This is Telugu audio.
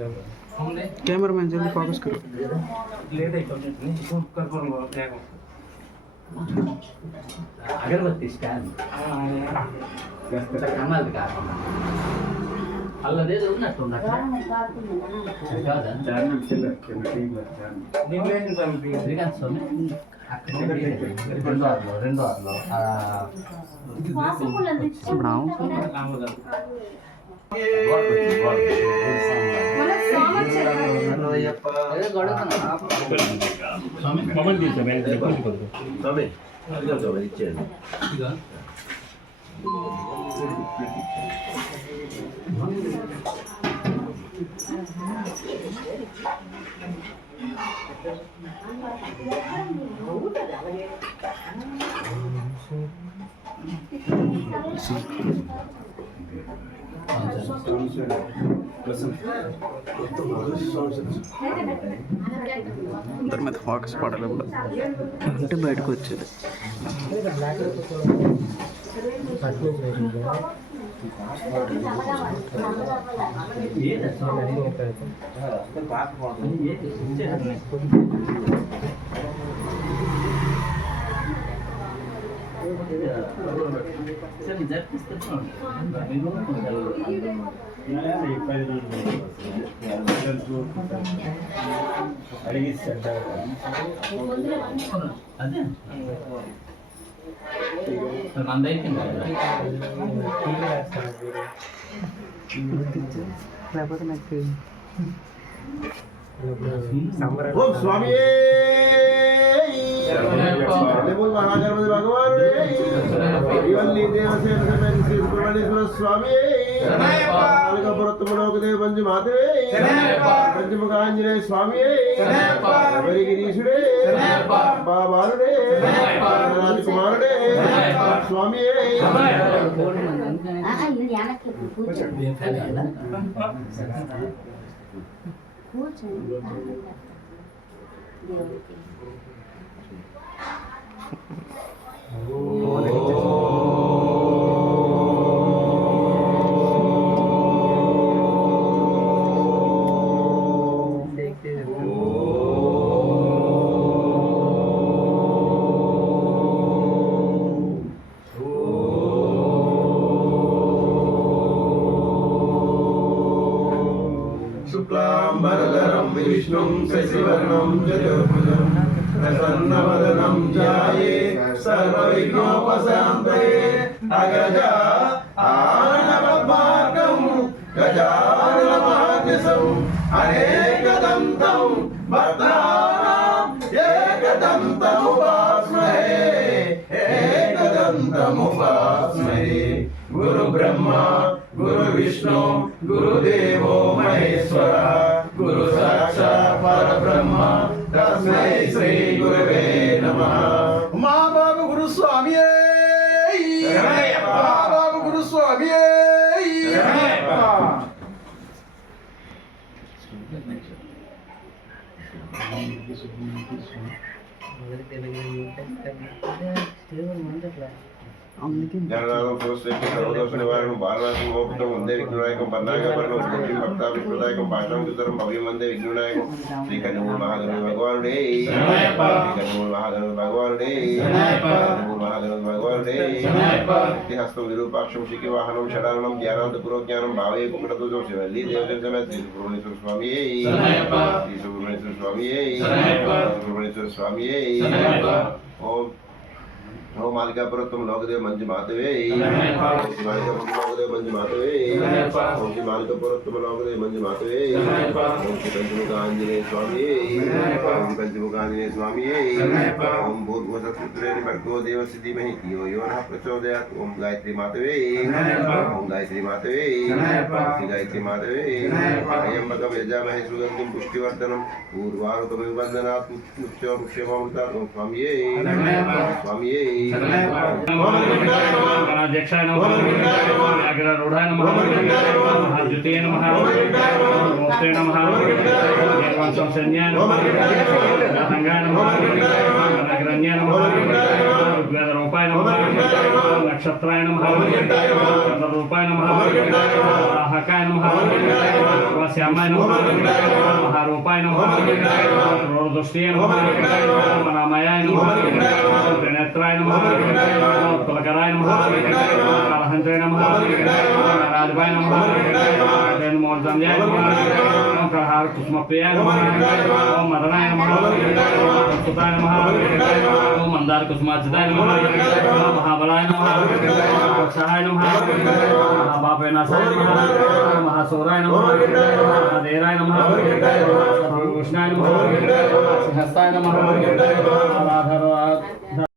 कैमरा मैन जल्दी फोकस करो। अगरबत्ती स्टैंड कमाल అల్లదేదో ఉన్నట్టు రెండో ఆరులో అందరి మీద ఫోకస్ పడాలి కూడా అంటే బయటకు వచ్చేది. లేకపోతే నాకు స్వామి महागणपति भगवान स्वामी मंजु माते पंचमुख आंजनेय स्वामी गिरीशुड़े बाबारुडे राजकुमारुडे स्वामी शुक्लांबरधरं विष्णुं शशिवर्णं चतुर्भुजं प्रसन्नवदनं ध्याये सर्वविघ्नोपशान्तये अगजा आननवद्भागं गजाननमहानिशं अनेकदन्तं भक्तानां एकदन्तमुपास्महे एकदन्तमुपास्महे गुरुब्रह्मा गुरुविष्णु गुरुदेवो महेश्वर गुरु साक्षात् परब्रह्म तस्मै श्री गुरुवे नमः। माँ बाबू गुरु स्वामी बाबू गुरु स्वामी జననాథం సోస్వేకి సర్వదోష నివారణం బాలనాశం మోక్షం వందే విఘ్ననాయకం పన్నాగపరణం శ్రీ భక్త విష్ణునాయకం పాఠాంకుతరం భవ్యం వందే విఘ్ననాయకం శ్రీ కన్నుమూల మహాగణపతి భగవానుడే శ్రీ కన్నుమూల మహాగణపతి భగవానుడే కన్నుమూల మహాగణపతి భగవానుడే హస్తం విరూపాక్షం శ్రీకి వాహనం షడారణం జ్ఞానాంత పూర్వజ్ఞానం భావే కుమటదూజం శ్రీవల్లి దేవతం సమేత శ్రీ సుబ్రహ్మణ్యేశ్వర స్వామి శ్రీ సుబ్రహ్మణ్యేశ్వర స్వామి సుబ్రహ్మణ్యేశ్వర స్వామి ఓం ओम मालिकापुरत्वम लोकदेव मंजु मातवे मालिकापुरत्वम लोकदेव मंजु मातवे ओम श्री मालिकापुरत्वम लोकदेव मंजु मातवे ओम श्री पंचमुख आंजनेय स्वामी ओम श्री पंचमुख आंजनेय स्वामी ओम भूर्भुवस्सुत्रेण भर्गो देवस्य धीमहि धियो यो नः प्रचोदयात् ओम गायत्री मातवे ओम गायत्री मातवे श्री गायत्री मातवे अयंबकं यजामहे सुगन्धिं पुष्टिवर्धनं पूर्वारुकमिव वन्दनात् मुच्योमुक्षेमामृतात् ओम स्वामी स्वामी अध्यक्षाय नमः अग्ररूढाय नमः महाद्युते नमः मोक्षे नमः निर्वाणसंसन्याय नमः रथंगाय नमः अग्रण्याय नमः महारूपाय नमः नक्षत्राय नमः चंद्ररूपाय नमः राहकाय नमः श्यामाय नमः महारूपाय नमः क्रोधदृष्टिये नमः मनामयाय नमः त्रिनेत्राय नमः उत्पलकराय नमः कालहंत्रे नमः राजभाय नमः मोर्धन्याय नमः प्रहार कुसुमप्रियाय नमः ओम मदनाय नमः सुताय नमः ओम मंदार कुसुमार्चिताय नमः महाबलाय नमः उत्साहाय नमः महापापविनाशाय नमः महासूराय नमः महादेराय नमः सर्वभूषणाय नमः सिंहस्ताय नमः